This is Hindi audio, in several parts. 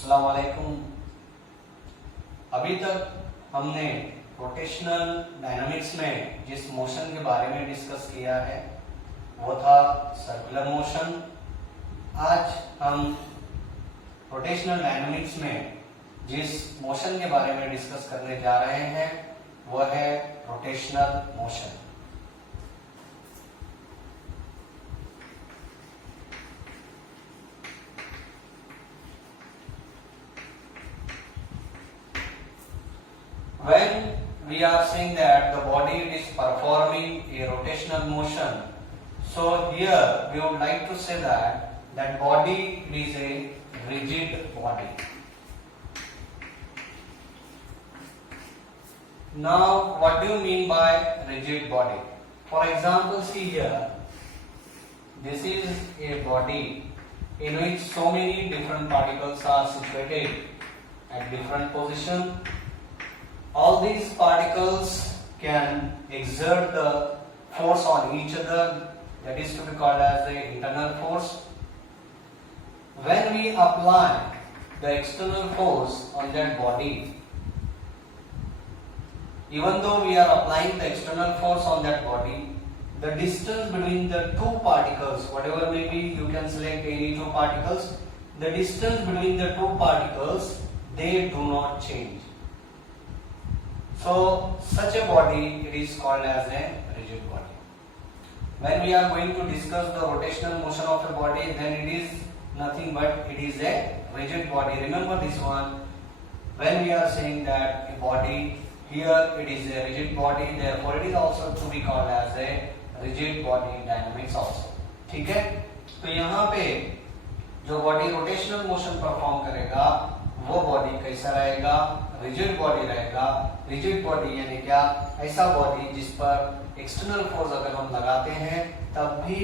अस्सलाम वालेकुम। अभी तक हमने रोटेशनल डायनामिक्स में जिस मोशन के बारे में डिस्कस किया है वो था सर्कुलर मोशन। आज हम रोटेशनल डायनामिक्स में जिस मोशन के बारे में डिस्कस करने जा रहे हैं वो है rotational motion. When we are saying that the body is performing a rotational motion, so here we would like to say that body is a rigid body. Now, what do you mean by rigid body? For example, see here, this is a body in which so many different particles are situated at different position. All these particles can exert the force on each other, that is to be called as the internal force. When we apply the external force on that body, even though we are applying the external force on that body, the distance between the two particles, whatever may be, you can select any two particles, the distance between the two particles, they do not change. So such a body, it is called as a rigid body. When we are going to discuss the rotational motion of a body, then it is nothing but it is a rigid body. Remember this one. When we are saying that a body, here it is a rigid body, therefore it is also to be called as a rigid body dynamics also. ठीक है? तो यहाँ पे जो बॉडी रोटेशनल मोशन परफॉर्म करेगा वो बॉडी कैसा रहेगा? रिजिड बॉडी रहेगा। रिजिड बॉडी यानी क्या? ऐसा बॉडी जिस पर एक्सटर्नल फोर्स अगर हम लगाते हैं तब भी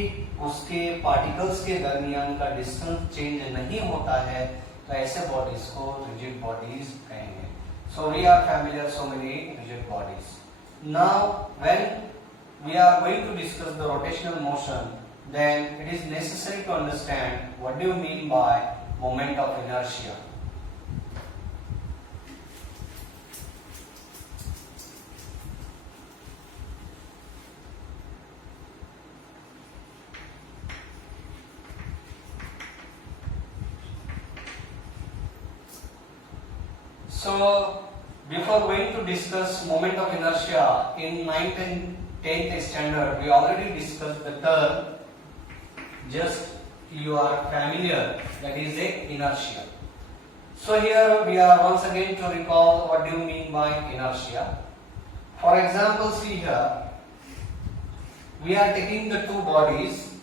उसके पार्टिकल्स के दरमियान का डिस्टेंस चेंज नहीं होता है, तो ऐसे बॉडीज को रिजिड बॉडीज कहेंगे। So we are familiar so many rigid bodies. Now when we are going to discuss the rotational motion, then it is necessary to understand what do you mean by moment of inertia. So before going to discuss moment of inertia, in 9th and 10th standard we already discussed the term, just you are familiar, that is a inertia. So here we are once again to recall what do you mean by inertia. For example, see here, we are taking the two bodies,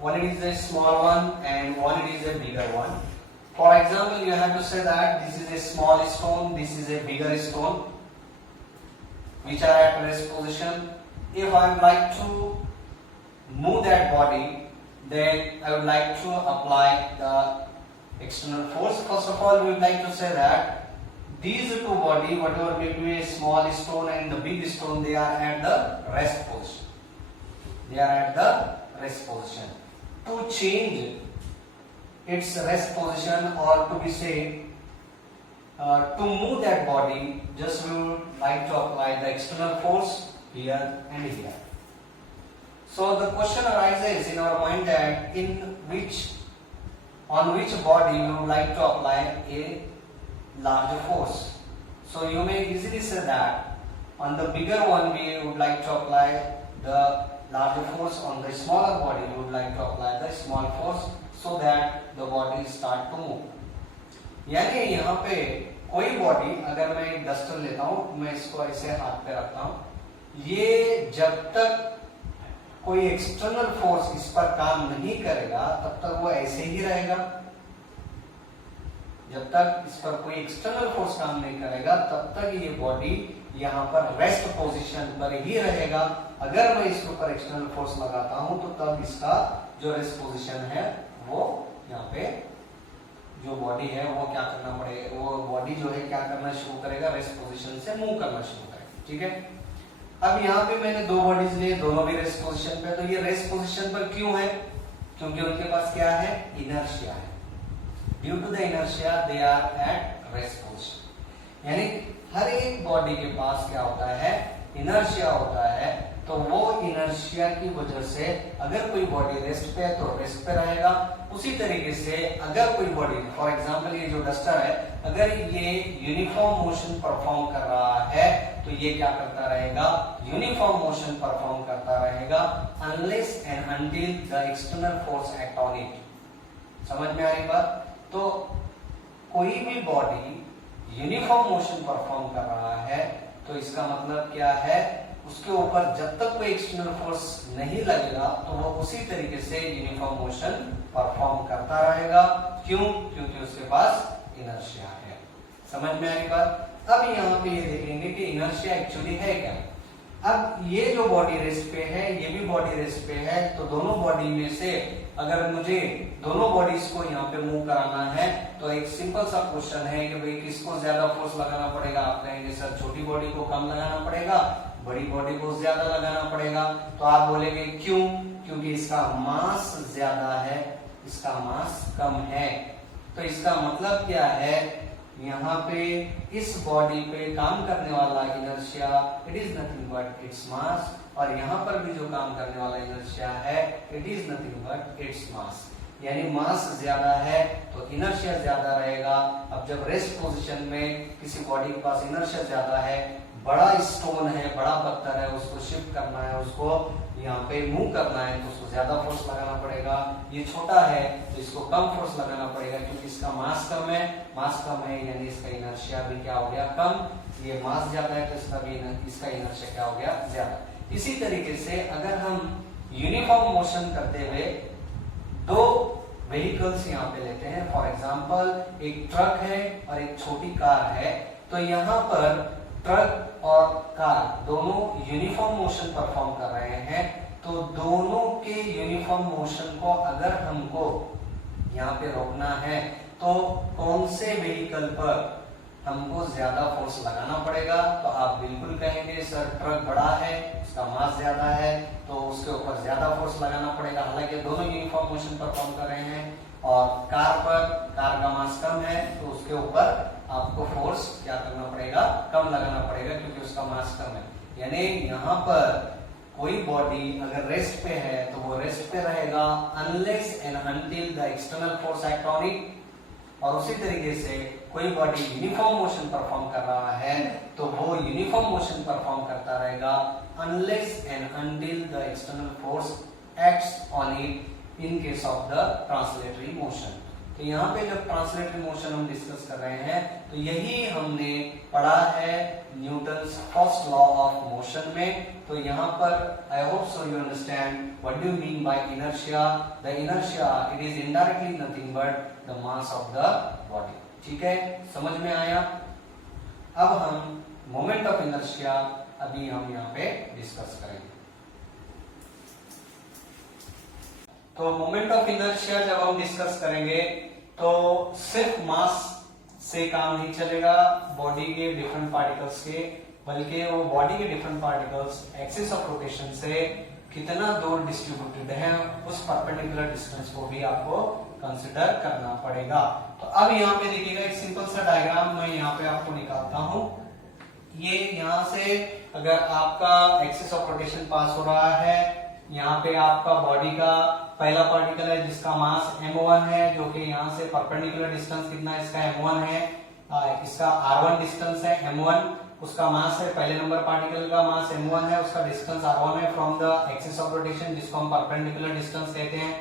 one is a small one and one is a bigger one. For example, you have to say that this is a small stone, this is a bigger stone, which are at rest position. If I would like to move that body, then I would like to apply the external force. First of all, we would like to say that these two bodies, whatever may be a small stone and the big stone, they are at the rest position. They are at the rest position. To change its rest position, or to be say to move that body, just we would like to apply the external force here and here. So the question arises in our mind that on which body we would like to apply a larger force. So you may easily say that on the bigger one we would like to apply the larger force, on the smaller body we would like to apply the small force, so that the body start to move. यानी यहाँ पे कोई बॉडी, अगर मैं एक डस्टर लेता हूँ, मैं इसको ऐसे हाथ पे रखता हूँ, ये जब तक कोई एक्सटर्नल फोर्स इस पर काम नहीं करेगा तब तक वो ऐसे ही रहेगा। जब तक इस पर कोई एक्सटर्नल फोर्स काम नहीं करेगा तब तक ये बॉडी यहाँ पर रेस्ट पोजीशन पर ही रहेगा। अगर मैं इसके ऊपर एक्सटर्नल फोर्स लगाता हूँ तो तब इसका जो रेस्ट पोजीशन है वो यहाँ पे जो बॉडी है वो क्या करना पड़ेगा, वो बॉडी जो है क्या करना शुरू करेगा, रेस्ट पोजीशन से मूव करना शुरू करेगा। ठीक है? अब यहाँ पे मैंने दो बॉडीज लिए, दोनों भी रेस्ट पोजीशन पे, तो ये रेस्ट पोजीशन पर क्यों है? क्योंकि उनके पास क्या है? इनर्शिया है। Due to the inertia they are at rest position. यानी हर एक बॉडी के पास क्या होता है, इनर्शिया होता है। तो वो इनर्शिया की वजह से अगर कोई बॉडी रेस्ट पे है तो रेस्ट पे रहेगा। उसी तरीके से अगर कोई बॉडी, फॉर एग्जांपल ये जो डस्टर है, अगर ये यूनिफॉर्म मोशन परफॉर्म कर रहा है तो ये क्या करता रहेगा, यूनिफॉर्म मोशन परफॉर्म करता रहेगा unless and until the external force act on it. समझ में आई बात? तो कोई भी बॉडी यूनिफॉर्म मोशन परफॉर्म कर रहा है तो इसका मतलब क्या है, उसके ऊपर जब तक कोई एक्सटर्नल फोर्स नहीं लगेगा तो वो उसी तरीके से यूनिफॉर्म मोशन परफॉर्म करता रहेगा। क्यों? क्योंकि उसके पास इनर्शिया है। समझ में आई बात? अब यहाँ पे ये देखेंगे कि इनर्शिया एक्चुअली है क्या। अब ये जो बॉडी रेस्ट पे है, ये भी बॉडी रेस्ट पे है, तो दोनों बॉडी में से अगर मुझे दोनों बॉडीज को यहाँ पे मूव कराना है तो एक सिंपल सा क्वेश्चन है कि भाई किसको ज्यादा फोर्स लगाना पड़ेगा। आप कहेंगे सर छोटी बॉडी को कम लगाना पड़ेगा, बड़ी बॉडी को ज्यादा लगाना पड़ेगा। तो आप बोलेंगे क्यों? क्योंकि इसका मास ज्यादा है, इसका मास कम है। तो इसका मतलब क्या है, यहाँ पे इस बॉडी पे काम करने वाला inertia it is nothing but its mass, और यहाँ पर भी जो काम करने वाला इनर्शिया है it is nothing but its mass. यानी मास ज्यादा है तो इनर्शिया ज्यादा रहेगा। अब जब रेस्ट पोजीशन में किसी बॉडी के पास इनर्शिया ज्यादा है, बड़ा स्टोन है, बड़ा पत्थर है, उसको शिफ्ट करना है, उसको यहाँ पे मूव करना है तो उसको ज्यादा फोर्स लगाना पड़ेगा। ये छोटा है तो इसको कम फोर्स लगाना पड़ेगा क्योंकि इसका मास कम है। मास कम है यानी इसका इनर्शिया भी क्या हो गया, कम। ये मास ज्यादा है तो इसका इनर्शिया क्या हो गया, ज्यादा। इसी तरीके से अगर हम यूनिफॉर्म मोशन करते हुए दो व्हीकल्स यहाँ पे लेते हैं, फॉर एग्जाम्पल एक ट्रक है और एक छोटी कार है, तो यहाँ पर ट्रक और कार दोनों यूनिफॉर्म मोशन परफॉर्म कर रहे हैं। तो दोनों के यूनिफॉर्म मोशन को अगर हमको यहाँ पे रोकना है तो कौन से व्हीकल पर हमको ज्यादा फोर्स लगाना पड़ेगा? तो आप बिल्कुल कहेंगे सर ट्रक बड़ा है, उसका मास ज्यादा है तो उसके ऊपर ज्यादा फोर्स लगाना पड़ेगा। हालांकि दोनों यूनिफॉर्म मोशन परफॉर्म कर रहे हैं। और कार का मास कम है तो उसके ऊपर आपको फोर्स क्या करना पड़ेगा, कम लगाना पड़ेगा क्योंकि उसका मास कम है। यानी यहाँ पर कोई बॉडी अगर रेस्ट पे है तो वो रेस्ट पे रहेगा unless and until the external force act on it. और उसी तरीके से कोई बॉडी यूनिफॉर्म मोशन परफॉर्म कर रहा है तो वो यूनिफॉर्म मोशन परफॉर्म करता रहेगा unless and until the external force acts on it in case of the translatory motion. तो यहाँ पे जब ट्रांसलेटरी मोशन हम डिस्कस कर रहे हैं तो यही हमने पढ़ा है Newton's first law of motion में। तो यहाँ पर आई hope so you understand what do mean by inertia. The inertia it is indirectly nothing but the mass of the body. ठीक है, समझ में आया? अब हम मोमेंट ऑफ इनर्शिया अभी हम यहाँ पे डिस्कस करेंगे। तो मोमेंट ऑफ इनर्शिया जब हम डिस्कस करेंगे तो सिर्फ मास से काम नहीं चलेगा बॉडी के डिफरेंट पार्टिकल्स के, बल्कि वो बॉडी के different particles axis of rotation से कितना दूर डिस्ट्रीब्यूटेड है उस परपेंडिकुलर डिस्टेंस को भी आपको कंसिडर करना पड़ेगा। तो अब यहाँ पे देखिएगा एक सिंपल सा डायग्राम मैं यहाँ पे आपको निकालता हूँ। ये यहाँ से अगर आपका एक्सिस ऑफ रोटेशन पास हो रहा है, यहाँ पे आपका बॉडी का पहला पार्टिकल है जिसका मास m1 है, जो कि यहाँ से परपेंडिकुलर डिस्टेंस कितना है, इसका m1 है, इसका r1 डिस्टेंस है m1, उसका मास है, पहले नंबर पार्टिकल का मास m1 है, उसका डिस्टेंस r1 है from the axis of rotation जिसको हम परपेंडिकुलर डिस्टेंस कहते हैं।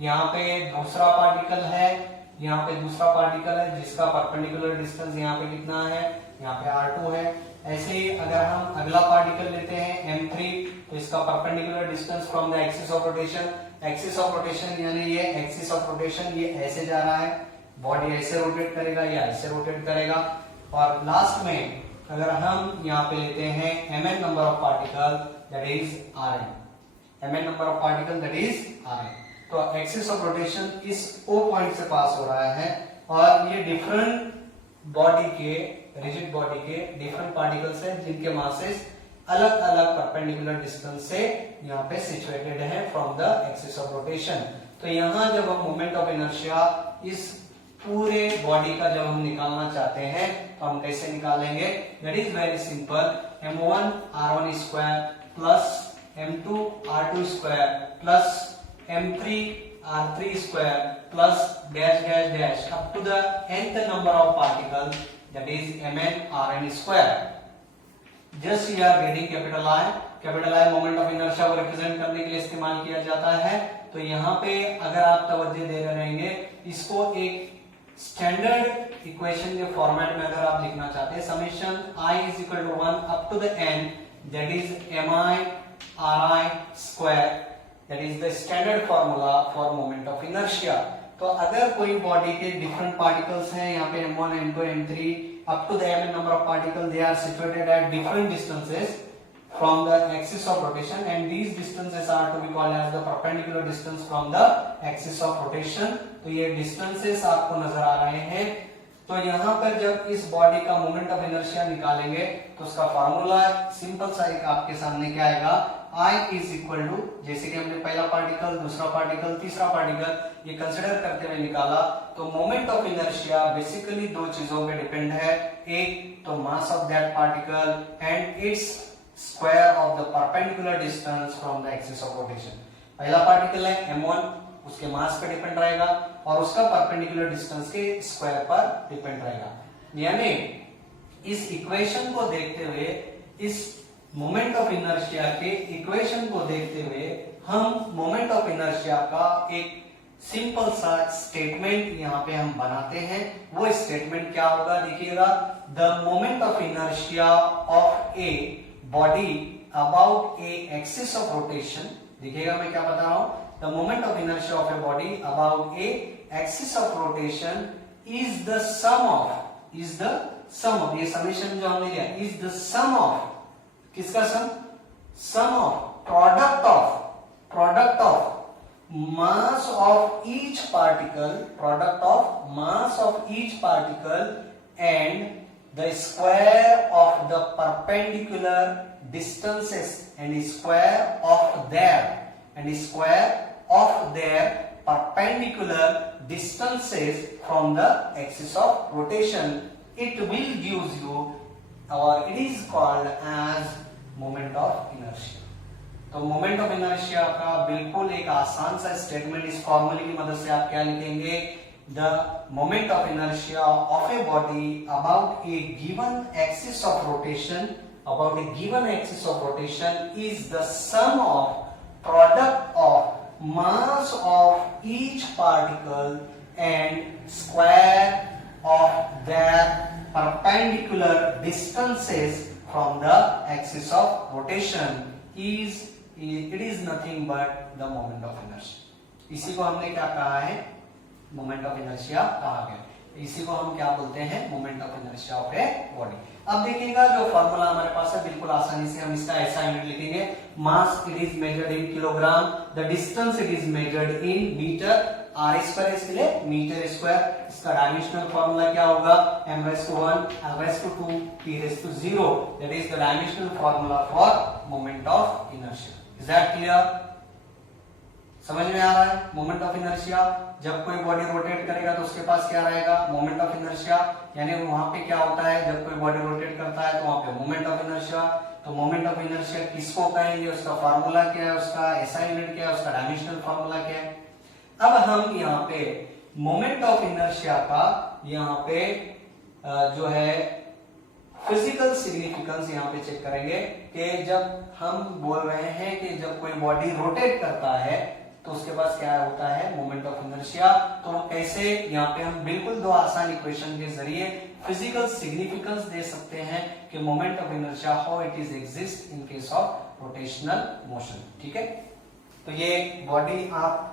यहाँ पे दूसरा पार्टिकल है, यहाँ पे दूसरा पार्टिकल है जिसका परपेंडिकुलर डिस्टेंस यहाँ पे कितना है, यहाँ पे r2 है। ऐसे ही अगर हम अगला पार्टिकल लेते हैं m3 तो इसका perpendicular distance from the axis of rotation, axis of rotation यानी ये एक्सिस ऑफ रोटेशन ये ऐसे जा रहा है, बॉडी ऐसे रोटेट करेगा या ऐसे रोटेट करेगा। और लास्ट में अगर हम यहाँ पे लेते हैं mn number of particle that is rn, mn number of particle that is rn। तो एक्सिस ऑफ रोटेशन इस O पॉइंट से पास हो रहा है और ये डिफरेंट बॉडी के, रिजिड बॉडी के डिफरेंट पार्टिकल्स हैं जिनके मासेस अलग अलग परपेंडिकुलर डिस्टेंस से यहाँ पे सिचुएटेड है from the axis of rotation. तो यहाँ जब हम मोमेंट ऑफ इनर्शिया इस पूरे बॉडी का जब हम निकालना चाहते हैं तो हम कैसे निकालेंगे? That is very simple, m1 r1 square plus m2 r2 square plus m3 r3 square plus dash dash dash up to the nth number of particles, that is mn rn square. Just you are getting capital I. Capital I moment of inertia को रिप्रेजेंट करने के लिए इस्तेमाल किया जाता है। तो यहाँ पे अगर आप तवज्जो दे रहेंगे, इसको एक स्टैंडर्ड इक्वेशन के फॉर्मेट में अगर आप लिखना चाहते हैं, summation i is equal to 1 up to the n, that is mi ri square, that is the standard formula for moment of inertia. तो अगर कोई बॉडी के डिफरेंट पार्टिकल्स हैं, यहाँ पे m1 m2 m3 up to the m number of particle, they are situated at different distances from the axis of rotation, and these distances are to be called as the perpendicular distance from the axis of rotation. तो ये distances आपको नजर आ रहे हैं। तो यहाँ पर जब इस बॉडी का मोमेंट ऑफ इनर्शिया निकालेंगे तो उसका फार्मूला सिंपल सा एक आपके सामने क्या आएगा, I इज इक्वल टू, जैसे कि हमने पहला पार्टिकल, दूसरा पार्टिकल, तीसरा पार्टिकल ये कंसिडर करते हुए निकाला, तो मोमेंट ऑफ इनर्शिया बेसिकली दो चीजों पे डिपेंड है, एक तो mass of that particle and its square of the perpendicular distance from the axis of rotation. पहला पार्टिकल है m1, उसके मास पे डिपेंड रहेगा और उसका परपेंडिकुलर डिस्टेंस के स्क्वायर पर डिपेंड रहेगा। यानी इस इक्वेशन को देखते हुए, इस मोमेंट ऑफ इनर्शिया के इक्वेशन को देखते हुए हम मोमेंट ऑफ इनर्शिया का एक सिंपल सा स्टेटमेंट यहाँ पे हम बनाते हैं। वो स्टेटमेंट क्या होगा, देखिएगा, the moment of inertia of a body about a axis of rotation, देखिएगा मैं क्या बता रहा हूं, the moment of inertia of a body about a axis of rotation is the sum of, ये समेशन जो हमने लिया, इज द सम ऑफ, किसका sum? Sum of product of mass of each particle and the square of the perpendicular distances and square of their perpendicular distances from the axis of rotation. It will gives you, or it is called as moment of inertia. तो मोमेंट ऑफ इनर्शिया का बिल्कुल एक आसान सा स्टेटमेंट इस फॉर्मूले की मदद से आप क्या लिखेंगे, the moment of inertia of a body about a given axis of rotation, is the sum of product of mass of each particle and square of their perpendicular distances from the axis of rotation it is nothing but the moment of inertia. इसी को हमने क्या कहा है, मोमेंट ऑफ इनर्शिया कहा गया। इसी को हम क्या बोलते हैं, moment of inertia of a body. अब देखिएगा जो फॉर्मूला हमारे पास है, बिल्कुल आसानी से हम इसका ऐसा यूनिट लिखेंगे, mass it is measured in kilogram, the distance it is measured in metre, r square इसके लिए मीटर स्क्वायर। इसका डायमेंशनल फॉर्मूला क्या होगा, m/1 l/2 p/0, that is the dimensional formula for moment of inertia. Is that clear? समझ में आ रहा है? मोमेंट ऑफ इनर्शिया, जब कोई बॉडी रोटेट करेगा तो उसके पास क्या रहेगा, मोमेंट ऑफ इनर्शिया। यानी वहां पे क्या होता है, जब कोई बॉडी रोटेट करता है तो वहां पे मोमेंट ऑफ इनर्शिया। तो मोमेंट ऑफ इनर्शिया किसको कहेंगे, उसका फार्मूला क्या है, उसका एसआई यूनिट क्या है, उसका डायमेंशनल फार्मूला क्या है। अब हम यहाँ पे मोमेंट ऑफ इनर्शिया का यहाँ पे जो है फिजिकल सिग्निफिकेंस यहाँ पे चेक करेंगे कि जब हम बोल रहे हैं कि जब कोई बॉडी रोटेट करता है तो उसके पास क्या होता है, मोमेंट ऑफ इनर्शिया। तो कैसे, यहाँ पे हम बिल्कुल दो आसान इक्वेशन के जरिए फिजिकल सिग्निफिकेंस दे सकते हैं कि moment of inertia how it is exist in case of rotational motion. ठीक है, तो ये बॉडी आप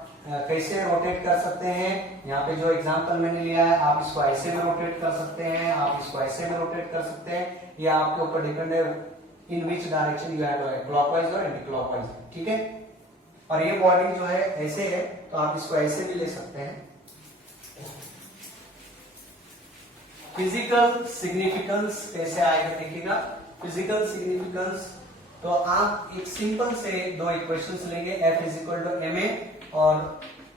कैसे रोटेट कर सकते हैं, यहाँ पे जो एग्जांपल मैंने लिया है, आप इसको ऐसे में रोटेट कर सकते हैं, आप इसको ऐसे में रोटेट कर सकते हैं, ये आपके ऊपर डिपेंड है in which direction you have to, clockwise और एंटी क्लॉकवाइज। ठीक है, और ये बॉडी जो है ऐसे है तो आप इसको ऐसे भी ले सकते हैं। फिजिकल सिग्निफिकेंस कैसे आएगा देखिएगा, फिजिकल सिग्निफिकेंस तो आप एक सिंपल से दो इक्वेशंस लेंगे, F is equal to ma और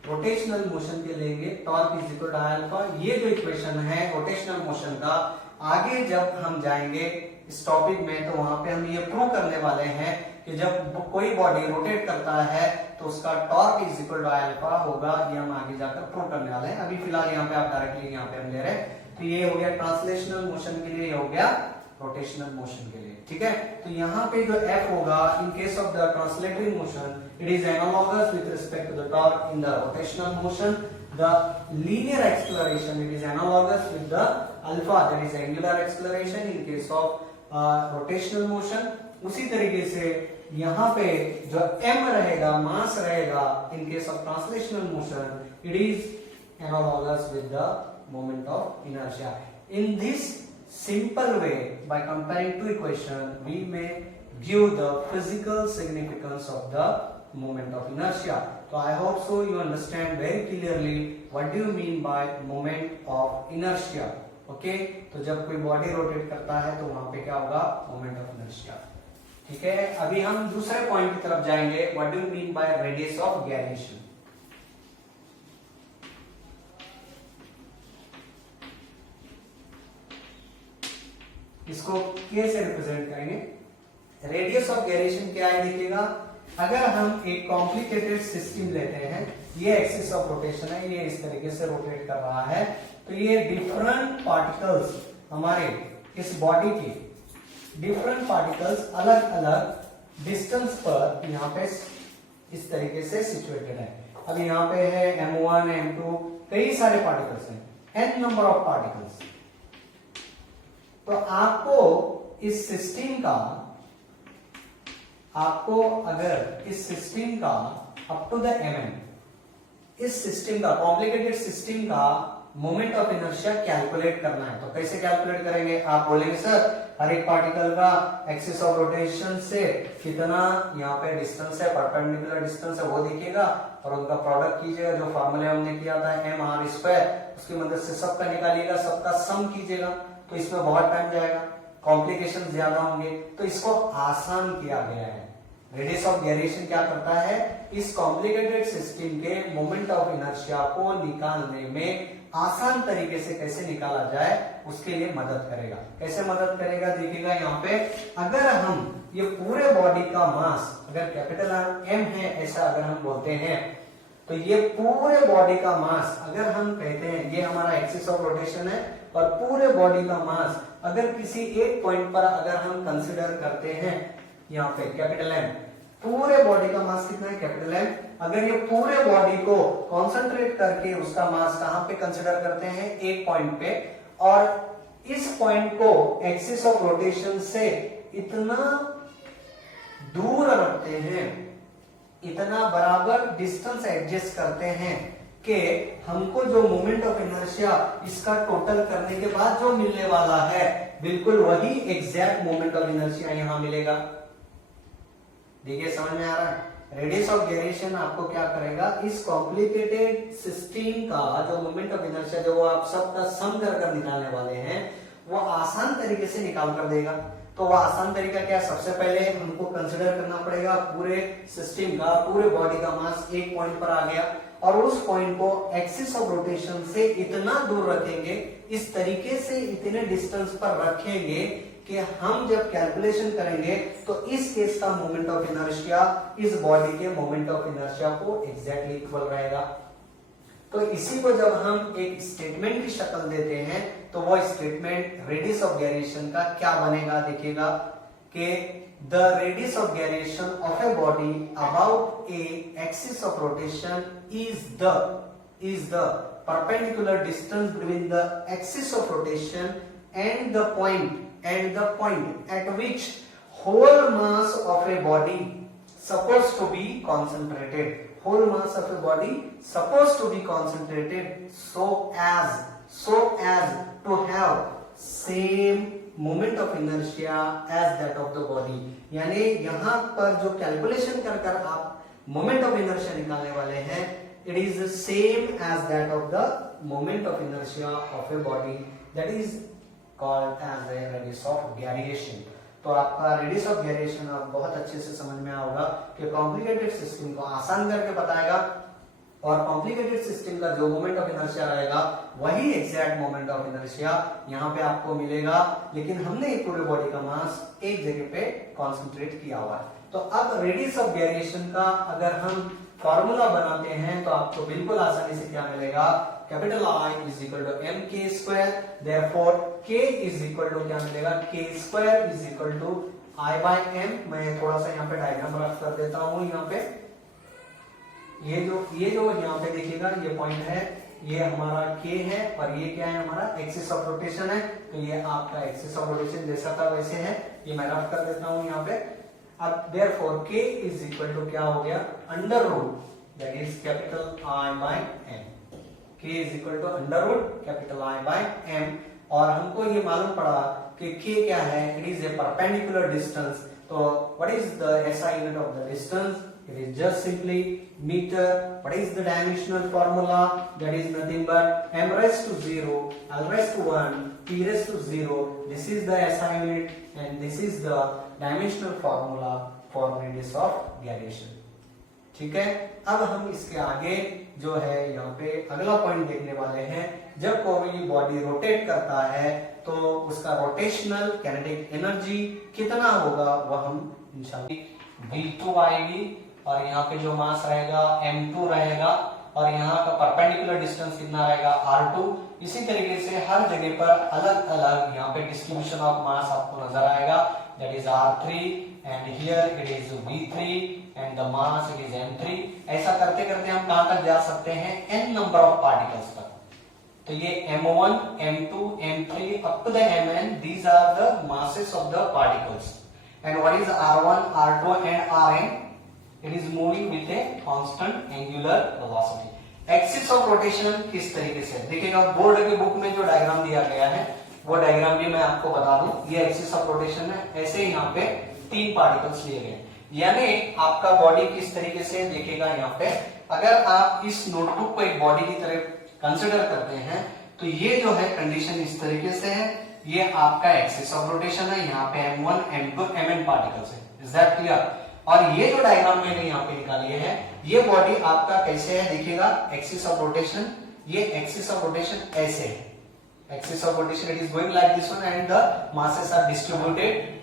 रोटेशनल मोशन के लेंगे torque is equal to I alpha. ये जो इक्वेशन है रोटेशनल मोशन का, आगे जब हम जाएंगे इस टॉपिक में तो वहां पे हम ये प्रूव करने वाले हैं कि जब कोई बॉडी रोटेट करता है तो उसका torque is equal to I alpha होगा। ये हम आगे जाकर प्रूव करने वाले हैं। अभी फिलहाल यहाँ पे आप डायरेक्टली यहाँ पे हम ले रहे हैं। तो ये हो गया ट्रांसलेशनल मोशन के लिए, ये हो गया रोटेशनल मोशन के लिए। ठीक है, तो यहाँ पे जो F होगा in case of the translatory motion, it is analogous with respect to the torque in the rotational motion. The linear acceleration it is analogous with the alpha, that is angular acceleration in case of rotational motion. उसी तरीके से यहाँ पे जो m रहेगा, मास रहेगा इन case of translational motion, it is analogous with the moment of inertia. In this simple way, by comparing two equations, we may give the physical significance of the moment of inertia. So I hope so you understand very clearly what do you mean by moment of inertia. Okay, तो जब कोई बॉडी रोटेट करता है तो वहां पे क्या होगा, मोमेंट ऑफ इनर्शिया। ठीक है, अभी हम दूसरे पॉइंट की तरफ जाएंगे, what do you mean by radius of gyration. इसको के से रिप्रेजेंट करेंगे। रेडियस ऑफ गायरेशन क्या है देखिएगा, अगर हम एक कॉम्प्लिकेटेड सिस्टम लेते हैं, ये एक्सिस ऑफ रोटेशन है, ये इस तरीके से रोटेट कर रहा है, तो ये डिफरेंट पार्टिकल्स हमारे इस बॉडी के डिफरेंट पार्टिकल्स अलग अलग डिस्टेंस पर यहाँ पे इस तरीके से सिचुएटेड है। अब यहाँ पे है M1, M2, कई सारे पार्टिकल्स हैं, n नंबर ऑफ पार्टिकल्स। तो आपको इस सिस्टम का, आपको अगर इस सिस्टम का अप टू द mm, इस सिस्टम का, कॉम्प्लिकेटेड सिस्टम का मोमेंट ऑफ इनर्शिया कैलकुलेट करना है, तो कैसे कैलकुलेट करेंगे। आप बोलेंगे सर हर एक पार्टिकल का एक्सिस ऑफ रोटेशन से कितना यहाँ पे डिस्टेंस है, परपेंडिकुलर डिस्टेंस है वो देखिएगा और उनका प्रोडक्ट कीजिएगा, जो फॉर्मूले हमने किया था mr², उसकी मदद से सबका निकालिएगा, सबका सम कीजिएगा, तो इसमें बहुत टाइम जाएगा, कॉम्प्लिकेशन ज्यादा होंगे। तो इसको आसान किया गया है। रेडियस ऑफ गायरेशन क्या करता है, इस कॉम्प्लिकेटेड सिस्टम के मोमेंट ऑफ इनर्शिया को निकालने में आसान तरीके से कैसे निकाला जाए उसके लिए मदद करेगा। कैसे मदद करेगा देखिएगा, यहाँ पे अगर हम ये पूरे बॉडी का मास अगर कैपिटल M है ऐसा अगर हम बोलते हैं, तो ये पूरे बॉडी का मास अगर हम कहते हैं, ये हमारा एक्सिस ऑफ रोटेशन है और पूरे बॉडी का मास अगर किसी एक पॉइंट पर अगर हम कंसिडर करते हैं, यहाँ पे कैपिटल M, पूरे बॉडी का मास कितना है, कैपिटल M। अगर ये पूरे बॉडी को कॉन्सेंट्रेट करके उसका मास कहां पे कंसिडर करते हैं, एक पॉइंट पे, और इस पॉइंट को एक्सिस ऑफ रोटेशन से इतना दूर रखते हैं, इतना बराबर डिस्टेंस एडजस्ट करते हैं कि हमको जो मोमेंट ऑफ इनर्शिया इसका टोटल करने के बाद जो मिलने वाला है बिल्कुल वही एग्जैक्ट मोमेंट ऑफ इनर्शिया यहां मिलेगा। देखिए समझ में आ रहा है। रेडियस ऑफ गायरेशन आपको क्या करेगा, इस कॉम्प्लिकेटेड सिस्टम का जो मोमेंट ऑफ इनर्शिया जो आप सबका सम कर निकालने वाले हैं, वो आसान तरीके से निकाल कर देगा। तो वो आसान तरीका क्या, सबसे पहले हमको कंसिडर करना पड़ेगा पूरे सिस्टम का, पूरे बॉडी का मास एक पॉइंट पर आ गया और उस पॉइंट को एक्सिस ऑफ रोटेशन से इतना दूर रखेंगे, इस तरीके से इतने डिस्टेंस पर रखेंगे कि हम जब कैलकुलेशन करेंगे तो इस केस का मोमेंट ऑफ इनर्शिया इस बॉडी के मोमेंट ऑफ इनर्शिया को एग्जैक्टली इक्वल रहेगा। तो इसी को जब हम एक स्टेटमेंट की शक्ल देते हैं तो वो स्टेटमेंट रेडियस ऑफ गायरेशन का क्या बनेगा, देखिएगा कि the radius of gyration of a body about a axis of rotation is the perpendicular distance between the axis of rotation and the point at which whole mass of a body supposed to be concentrated, whole mass of a body supposed to be concentrated so as to have same moment of inertia as that of the body। यानी यहाँ पर जो कैलकुलेशन कर आप मोमेंट ऑफ इनर्शिया निकालने वाले हैं, it is the same as that of the moment of inertia of a body, that is called as a radius of gyration। तो आपका रेडियस ऑफ गायरेशन आप बहुत अच्छे से समझ में आएगा कि कॉम्प्लिकेटेड सिस्टम को आसान करके बताएगा और कॉम्प्लिकेटेड सिस्टम का जो मोमेंट ऑफ इनर्शिया रहेगा वही एग्जैक्ट मोमेंट ऑफ इनर्शिया यहाँ पे आपको मिलेगा, लेकिन हमने ये पूरे बॉडी का मास एक जगह पे कॉन्सेंट्रेट किया हुआ है। तो अब रेडियस ऑफ वेरिएशन का अगर हम फॉर्मूला बनाते हैं तो आपको बिल्कुल आसानी से क्या मिलेगा, capital I is equal to M K square, therefore K is equal to क्या मिलेगा, K square is equal to I by M. मैं थोड़ा सा यहाँ पे डायग्राम रख कर देता हूँ। यहाँ पे ये जो यहाँ पे देखिएगा ये पॉइंट है, ये हमारा K है और ये क्या है हमारा एक्सिस ऑफ रोटेशन है। तो ये आपका एक्सिस ऑफ रोटेशन जैसा था वैसे है, ये मैं रख कर देता हूँ यहाँ पे। अब therefore K is equal to क्या हो गया, under root that is capital I by M. K is equal to under root capital I by M. और हमको ये मालूम पड़ा कि K क्या है, it is a perpendicular distance. तो what is the SI unit of the distance, it is just simply meter. What is the dimensional formula, that is nothing but m raised to 0, l raised to 1, p raised to 0. This is the SI unit and this is the dimensional formula for radius of gyration. ठीक है, अब हम इसके आगे जो है यहाँ पे अगला पॉइंट देखने वाले हैं। जब कोई बॉडी रोटेट करता है तो उसका रोटेशनल काइनेटिक एनर्जी कितना होगा वह हम इंशाल्लाह V2 आएगी, और यहाँ पे जो मास रहेगा m2 रहेगा, और यहाँ का परपेंडिकुलर डिस्टेंस कितना रहेगा r2। इसी तरीके से हर जगह पर अलग अलग यहाँ पे डिस्ट्रीब्यूशन ऑफ मास आपको नजर आएगा, that is r3 and here it is v3 and the mass it is m3। ऐसा करते करते हम कहां तक जा सकते हैं, n नंबर ऑफ पार्टिकल्स तक। तो ये m1 m2 m3 up to the mn, these are the masses of the particles, and what is r1 r2 and rn, it is moving with a constant angular velocity। Axis of rotation किस तरीके से देखिएगा, बोर्ड के बुक में जो डायग्राम दिया गया है वो डायग्राम भी मैं आपको बता दूं। ये एक्सिस ऑफ रोटेशन है, ऐसे यहाँ पे 3 पार्टिकल्स लिए गए, यानी आपका बॉडी किस तरीके से देखिएगा। यहाँ पे अगर आप इस नोटबुक को एक बॉडी की तरह कंसिडर करते हैं तो ये जो है कंडीशन इस तरीके से है, ये आपका एक्सिस ऑफ रोटेशन है, यहाँ पे m1 m2 mn पार्टिकल्स है। Is that clear? और ये जो डायग्राम मैंने यहाँ पे निकाली है, ये बॉडी आपका कैसे है देखिएगा, एक्सिस ऑफ रोटेशन, ये एक्सिस ऑफ रोटेशन ऐसे है, axis of rotation it is going like this one and the masses are distributed.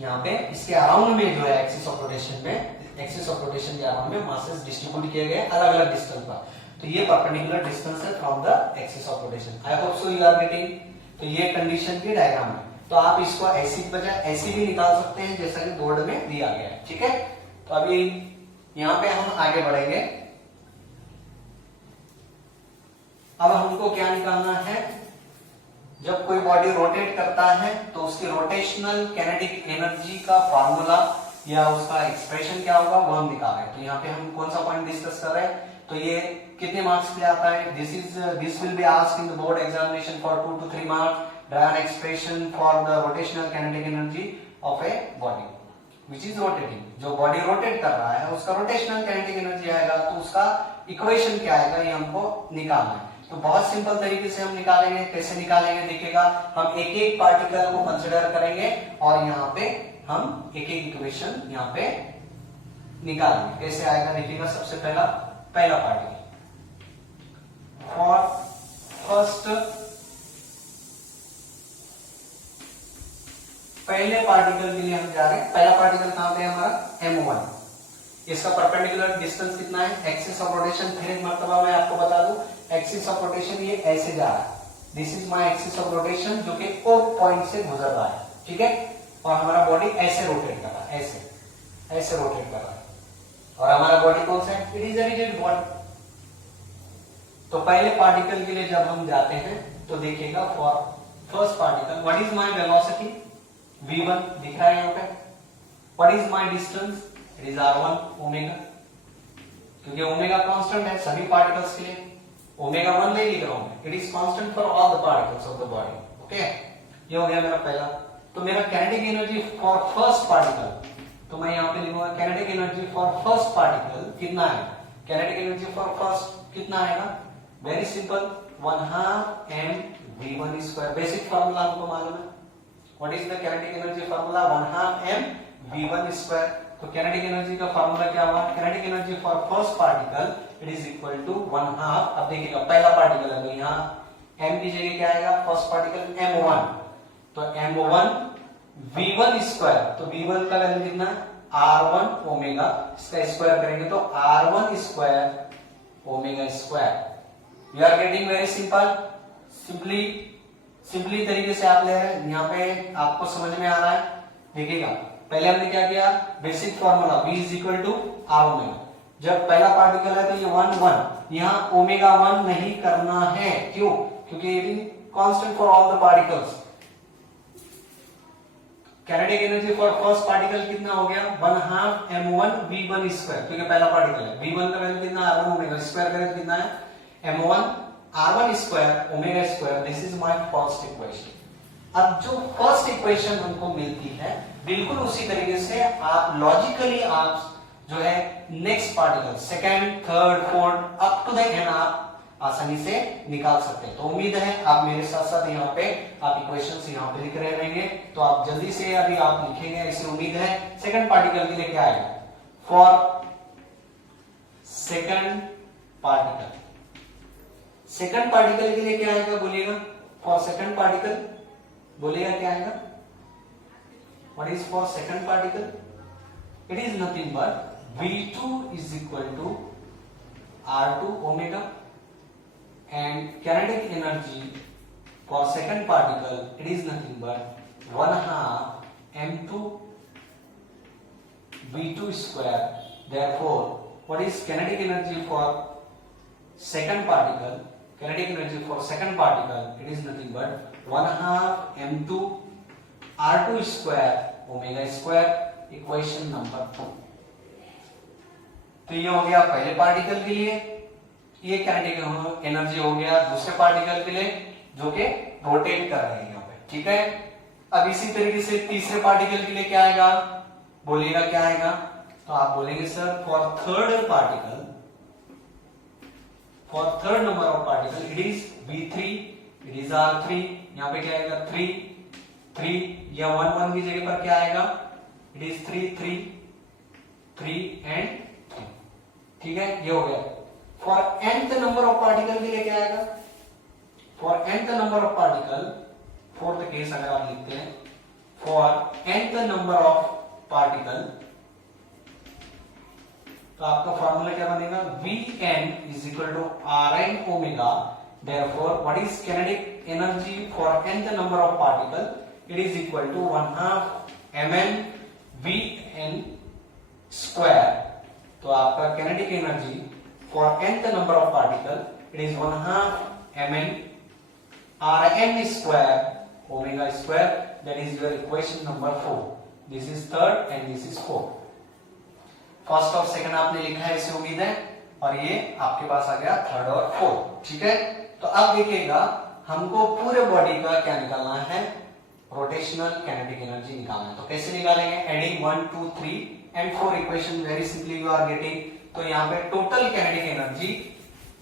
यहाँ पे इसके अराउंड में जो है एक्सिस ऑफ रोटेशन में, एक्सिस ऑफ रोटेशन के अराउंड में मासेस डिस्ट्रीब्यूट किए गए अलग अलग डिस्टेंस पर। तो ये परपेंडिकुलर डिस्टेंस है from the axis of rotation. I hope so you are getting. तो ये कंडीशन की डायग्राम है, तो आप इसको ऐसी बजाय ऐसी भी निकाल सकते हैं जैसा कि बोर्ड में दिया गया है। ठीक है, तो अभी यहाँ पे हम आगे बढ़ेंगे। अब हमको क्या निकालना है, जब कोई बॉडी रोटेट करता है तो उसकी रोटेशनल काइनेटिक एनर्जी का फॉर्मूला या उसका एक्सप्रेशन क्या होगा वो हम निकाल रहे हैं। तो यहाँ पे हम कौन सा पॉइंट डिस्कस कर रहे हैं, तो ये कितने मार्क्स पे आता है, this will be asked in the board examination for 2 to 3 marks। Draw an expression for the rotational kinetic energy of a body which is rotating। जो बॉडी रोटेट कर रहा है उसका रोटेशनल काइनेटिक एनर्जी आएगा, तो उसका इक्वेशन क्या आएगा ये हमको निकालना है। तो बहुत सिंपल तरीके से हम निकालेंगे। कैसे निकालेंगे देखिएगा, हम एक एक पार्टिकल को कंसिडर करेंगे और यहाँ पे हम एक एक इक्वेशन यहाँ पे निकालेंगे। कैसे आएगा देखिएगा, सबसे पहला पार्टिकल फॉर फर्स्ट, पहले पार्टिकल के लिए हम जा रहे हैं। पहला पार्टिकल कहां पे है हमारा, m1। इसका परपेंडिकुलर डिस्टेंस कितना है, एक्सिस ऑफ रोटेशन। फिर एक मर्तबा मैं आपको बता दूं, एक्सिस ऑफ रोटेशन ये ऐसे जा रहा है, this is my axis of rotation जो कि O पॉइंट से गुजर रहा है। ठीक है, और हमारा बॉडी ऐसे रोटेट कर रहा है, ऐसे रोटेट कर रहा है, और हमारा बॉडी कौन सा है, it is a rigid body. तो पहले पार्टिकल के लिए जब हम जाते हैं तो देखिएगा, for first particle what is my velocity, v1 दिख रहा है यहाँ पे। What is my distance, it is r1 omega, क्योंकि ओमेगा कांस्टेंट है सभी पार्टिकल्स के लिए। ओमेगा 1 नहीं लिख रहा हूं, it is constant for all the particles of the body. Okay, ये हो गया मेरा पहला। तो मेरा kinetic energy for first particle, तो मैं यहाँ पे लिखूंगा kinetic energy for first particle कितना है, काइनेटिक एनर्जी फॉर फर्स्ट कितना आएगा, very simple, 1/2 mv1 square. Basic formula हमको मालूम है, what is the kinetic energy formula, 1/2 mv1 square. तो किनेटिक एनर्जी का फॉर्मूला क्या हुआ? Kinetic energy for first particle it is equal to 1/2। अब देखिएगा पहला पार्टिकल है तो यहाँ m की जगह क्या आएगा? फर्स्ट पार्टिकल m1, तो m1 v1 स्क्वायर, तो v1 का वैल्यू कितना है? r1 ओमेगा, इसका स्क्वायर करेंगे तो r1 square omega square. You are getting very simple, simply तरीके से आप ले रहे हैं, यहाँ पे आपको समझ में आ रहा है। देखिएगा पहले हमने क्या किया? Basic formula v is equal to r omega. जब पहला पार्टिकल है तो ये 1 यहाँ ओमेगा 1 नहीं करना है, क्यों? क्योंकि it is constant for all the particles. Kinetic energy for first particle कितना हो गया? 1/2 m1 v1 स्क्वायर, क्योंकि पहला पार्टिकल है। v1 का वैल्यू कितना? r1 ओमेगा, स्क्वायर करें तो कितना है? m1 r1 square omega square. This is my first equation. अब जो फर्स्ट इक्वेशन हमको मिलती है बिल्कुल उसी तरीके से आप लॉजिकली आप जो है next particle second, third, fourth up to the end आप आसानी से निकाल सकते हैं। तो उम्मीद है आप मेरे साथ साथ यहाँ पे आप इक्वेशंस यहाँ पे लिख रहे रहेंगे, तो आप जल्दी से अभी आप लिखेंगे, ऐसी उम्मीद है। सेकंड पार्टिकल के लिए क्या आएगा? For second particle, second particle के लिए क्या आएगा बोलिएगा? फॉर सेकंड पार्टिकल बोलिएगा क्या आएगा? What is for second particle? It is nothing but v2 is equal to r2 omega, and kinetic energy for second particle it is nothing but 1/2 m2 v2 square. Therefore what is kinetic energy for second particle? Kinetic energy for second particle it is nothing but 1/2 m2 r2 square omega square. Equation number 2। तो ये हो गया पहले पार्टिकल के लिए, ये किनेटिक एनर्जी हो गया दूसरे पार्टिकल के लिए जो कि रोटेट कर रहे हैं यहाँ पे, ठीक है। अब इसी तरीके से तीसरे पार्टिकल के लिए क्या आएगा बोलिएगा? क्या आएगा? तो आप बोलेंगे sir for third particle, for third number of particle it is v3, it is r3। यहाँ पे क्या आएगा? 3 या 1 की जगह पर क्या आएगा? इट इज 3 एंड 3, ठीक है। ये हो गया। For nth number of particle के लिए क्या आएगा? For nth number of particle, fourth case अगर आप लिखते हैं, for nth number of particle, तो आपका फॉर्मूला क्या बनेगा? Vn is equal to Rn omega. Therefore, what is kinetic energy for nth number of particle? It is equal to 1/2 mn Vn square. तो आपका kinetic energy for nth number of particle it is 1/2 mn Rn square omega square. That is your equation number 4. This is third and this is fourth. First और सेकंड आपने लिखा है इसे उम्मीद है, और ये आपके पास आ गया थर्ड और फोर्थ, ठीक है। तो अब देखिएगा हमको पूरे बॉडी का क्या निकालना है? रोटेशनल किनेटिक एनर्जी निकालना है। तो कैसे निकालेंगे? Adding 1 2 3 and 4 equation, very simply you are getting. तो यहाँ पे total kinetic energy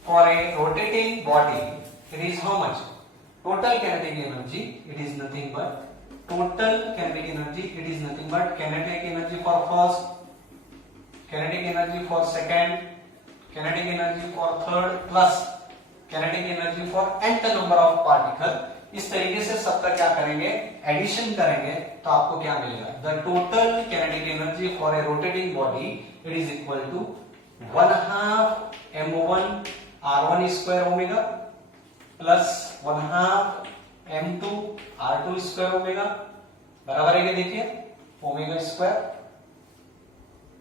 for a rotating body it is how much? Total kinetic energy it is nothing but kinetic energy for first, kinetic energy for second, kinetic energy for third plus kinetic energy for nth number of particle। इस तरीके से सबका क्या करेंगे? एडिशन करेंगे, तो आपको क्या मिलेगा? The total kinetic energy for a rotating body it is equal to 1/2 m1 r1 square omega plus 1/2 m2 r2 square omega, बराबर है क्या? देखिए omega square,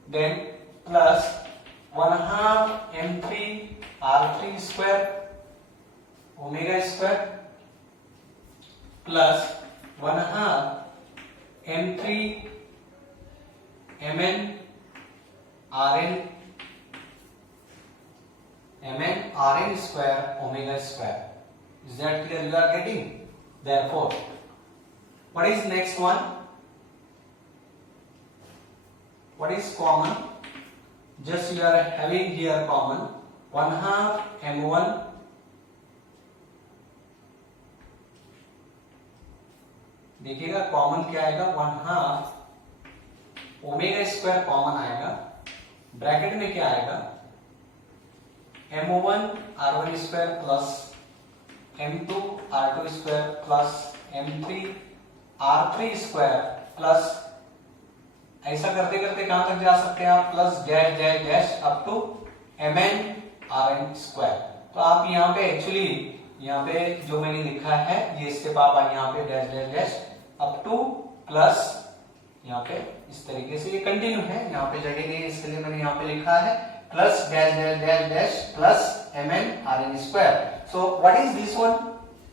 then plus 1/2 m3 r3 square omega square plus 1/2 m3 mn rn square omega square. Is that clear? You are getting? Therefore, what is next one? What is common? Just you are having here common 1/2 m1 देखिएगा कॉमन क्या आएगा? 1/2 ओमेगा स्क्वायर कॉमन आएगा, ब्रैकेट में क्या आएगा, M1 R1 square plus M2 R2 square plus M3 R3 square plus, ऐसा करते करते कहां तक जा सकते हैं आप, plus dash dash dash up to Mn Rn square. तो आप यहाँ पे एक्चुअली यहाँ पे जो मैंने लिखा है ये स्टेप आप यहाँ पे dash dash dash up two plus, यहाँ पे इस तरीके से ये कंटिन्यू है, यहाँ पे जगह नहीं है इसके लिए मैंने यहाँ पे लिखा है plus dash dash dash dash plus Mn Rn square. So what is this one,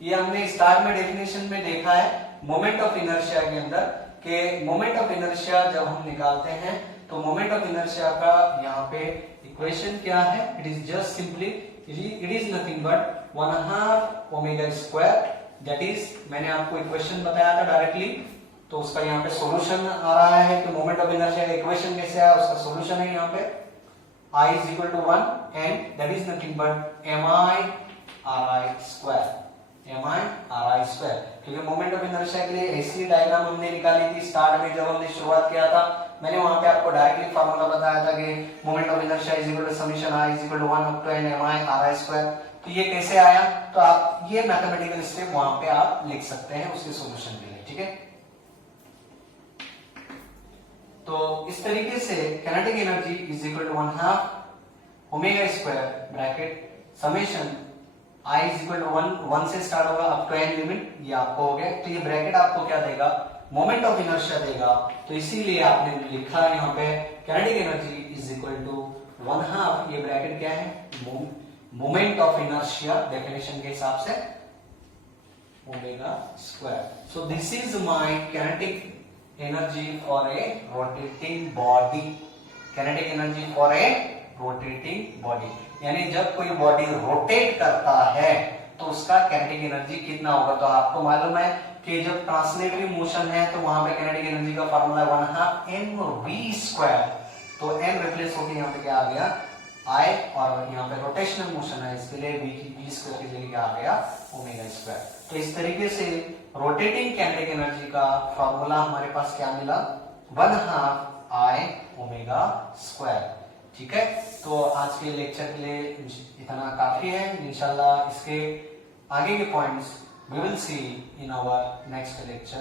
ये हमने स्टार्ट में डेफिनेशन में देखा है मोमेंट ऑफ इनर्शिया के अंदर कि मोमेंट ऑफ इनर्शिया जब हम निकालते हैं तो मोमेंट ऑफ इनर्शिया का यहाँ पे इक्वेशन क्या है, it is just simply it is nothing but 1/2 omega square, that is मैंने आपको इक्वेशन बताया था डायरेक्टली, तो उसका यहाँ पे सॉल्यूशन आ रहा है कि मोमेंट ऑफ इनर्शिया का इक्वेशन कैसे आया, उसका सॉल्यूशन है यहाँ पे I is equal to 1 and that is nothing but mi ri square, mi ri square, क्योंकि मोमेंट ऑफ इनर्शिया के लिए ऐसी डायग्राम हमने निकाली थी स्टार्ट में जब हमने शुरुआत किया था, मैंने वहां पे आपको डायरेक्टली फार्मूला बताया था कि moment of inertia is equal to summation i is equal to 1 up to n mi ri square। तो ये कैसे आया, तो आप ये मैथमेटिकल स्टेप वहां पे आप लिख सकते हैं उसके सॉल्यूशन के लिए, ठीक है। तो इस तरीके से kinetic energy is equal to 1/2 omega square bracket summation I is equal to 1 से स्टार्ट होगा अप टू n लिमिट, ये आपको हो गया। तो ये ब्रैकेट आपको क्या देगा, मोमेंट ऑफ इनर्शिया देगा, तो इसीलिए आपने लिखा है यहाँ पे kinetic energy is equal to 1/2, ये ब्रैकेट क्या है, मोमेंट ऑफ इनर्शिया डेफिनेशन के हिसाब से omega square. So this is my kinetic energy for a rotating body, kinetic energy for a rotating body, यानी जब कोई बॉडी रोटेट करता है तो उसका काइनेटिक एनर्जी कितना होगा। तो आपको मालूम है कि जब ट्रांसलेटरी मोशन है तो वहां पे काइनेटिक एनर्जी का फार्मूला 1/2 mv स्क्वायर, तो m रिप्लेस होकर यहाँ पे क्या आ गया I, और यहाँ पे रोटेशनल मोशन है इसके लिए v स्क्वायर की जगह क्या आ गया ओमेगा स्क्वायर। तो इस तरीके से रोटेटिंग काइनेटिक एनर्जी का फॉर्मूला हमारे पास क्या मिला, 1/2 I ओमेगा स्क्वायर, ठीक है। तो आज के लेक्चर के लिए इतना काफी है, इंशाल्लाह इसके आगे के points we will see in our next lecture.